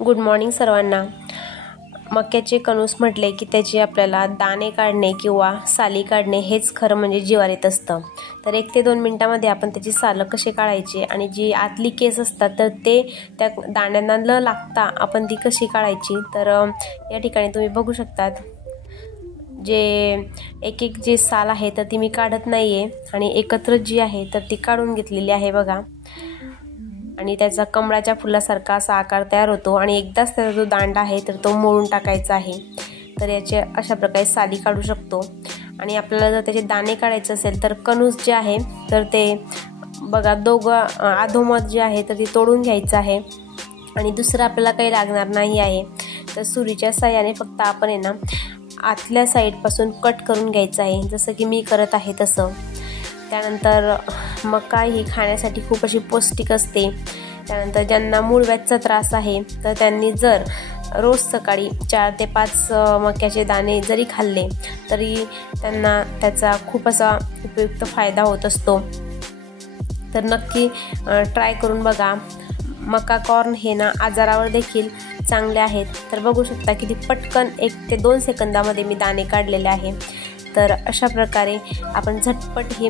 Good morning सर्वांना। मक्याचे कणूस म्हटले की त्याचे आपल्याला दाणे काढणे किंवा साली काढणे हेच खरं म्हणजे जिव्हार येत असतं। तर 1 ते 2 मिनिटांमध्ये आपण त्याची सालं कशी काढायची आणि जी आतली केस असतात तर ते त्या दाण्यांना न लागता आपण ती कशी काढायची, तर या ठिकाणी तुम्ही बघू शकतात जे एक जी साल आहे तर ती मी काढत नाहीये आणि एकत्र जी आहे तर ती काढून घेतलेली आहे बघा। आणि त्याचा कमळाच्या फुलासारखा असा आकार तयार होतो आणि एकदाच त्याचा जो दांडा आहे तर तो मोडून टाकायचा आहे। तर याचे अशा प्रकारे साली काढू शकतो। आणि आपल्याला जर त्याचे दाणे काढायचे असेल तर कणूस जे आहे तर ते बघा दोघं अधोमध जे आहे तर ती तोडून घ्यायचं आहे आणि दुसरं आपल्याला काही लागणार नाही आहे। तर सुरीच्या साहाय्याने फक्त आपण आहे ना आतल्या साईड पासून कट करून घ्यायचं आहे, जसं की मी करत आहे तसं। त्यानंतर मका ही खाण्यासाठी खूप अशी पौष्टिक असते। त्यानंतर ज्यांना मूळव्याधचा त्रास आहे तर त्यांनी जर रोज सकाळी 4 ते 5 मक्याचे दाणे जरी खाल्ले तरी त्यांना त्याचा खूप असा उपयुक्त फायदा होत असतो। तर नक्की ट्राय करून बघा। मका कॉर्न हे ना आजारावर देखील चांगले आहेत। तर बघू शकता किती पटकन 1 ते 2 सेकंदामध्ये मी दाणे काढलेले आहे। तर अशा प्रकारे आपण झटपट हे